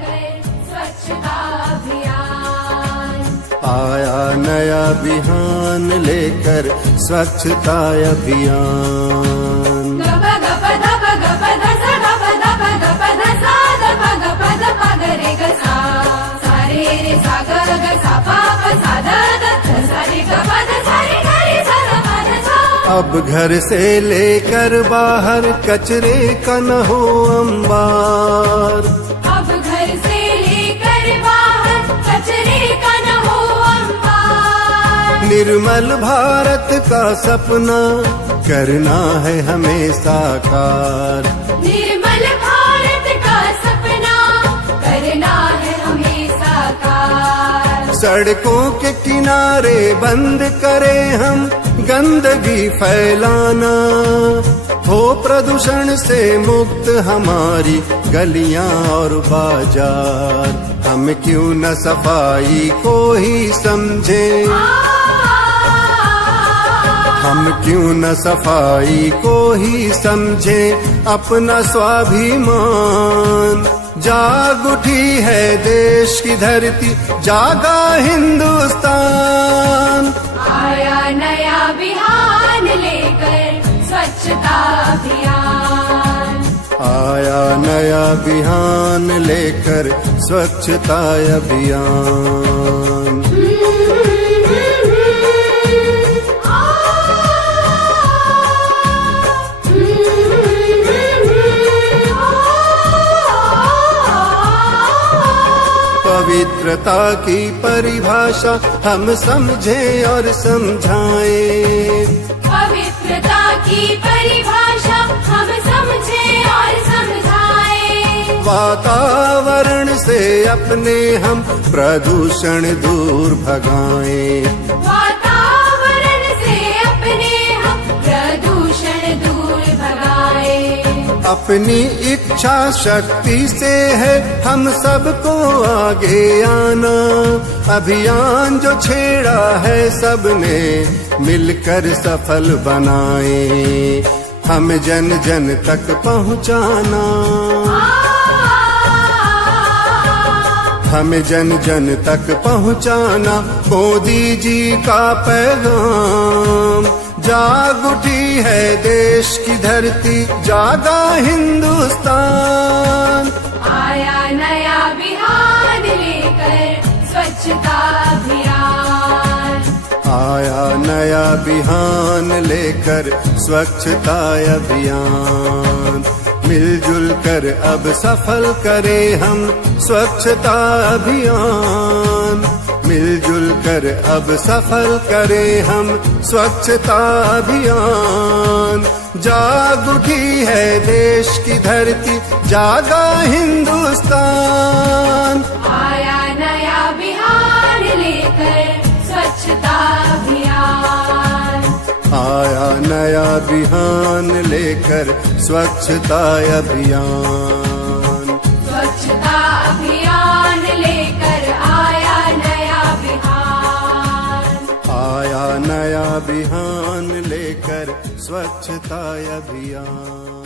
लेकर स्वच्छता अभियान। आया नया बिहान लेकर स्वच्छता अभियान। गप गप धप गप धस गप धप गप धसा धप गप धप गरे गसा सारे रे सा ग ग सा पा प सा ध ध ध सा रे ग प ध सा रे ग रे सा ध प ध सा। अब घर से लेकर बाहर कचरे का न हो अंबार। अब घर से लेकर बाहर कचरे का न हो अंबार। निर्मल भारत का सपना करना है हमें साकार। निर्मल भारत का सपना करना है हमें साकार। सड़कों के किनारे बंद करें हम गंदगी फैलाना। हो प्रदूषण से मुक्त हमारी गलियां और बाजार। हम क्यों न सफाई को ही समझें। हम क्यों न सफाई को ही समझें अपना स्वाभिमान। जाग उठी है देश की धरती, जागा हिंदुस्तान। आया नया बिहान लेकर स्वच्छता अभियान। आया नया बिहान लेकर स्वच्छता अभियान। पवित्रता की परिभाषा हम समझें और समझाएं। पवित्रता की परिभाषा हम समझें और समझाएं। वातावरण से अपने हम प्रदूषण दूर भगाएं। वातावरण से अपने हम प्रदूषण दूर भगाएं। अपनी इच्छा शक्ति से है हम सबको आगे आना। अभियान जो छेड़ा है सबने मिलकर सफल बनाए। हम जन जन तक पहुंचाना। हमें जन जन तक पहुंचाना मोदी जी का पैगाम। जाग उठी है देश की धरती, जागा हिंदुस्तान। आया नया बिहान लेकर स्वच्छता अभियान। आया नया बिहान लेकर स्वच्छता अभियान। मिलजुल कर अब सफल करें हम स्वच्छता अभियान। मिलजुल कर अब सफल करें हम स्वच्छता अभियान। जाग उठी है देश की धरती, जागा हिंदुस्तान। आया नया बिहान लेकर स्वच्छता अभियान। आया नया बिहान लेकर स्वच्छता अभियान। स्वच्छता अभियान लेकर आया नया बिहान। आया नया बिहान लेकर स्वच्छता अभियान।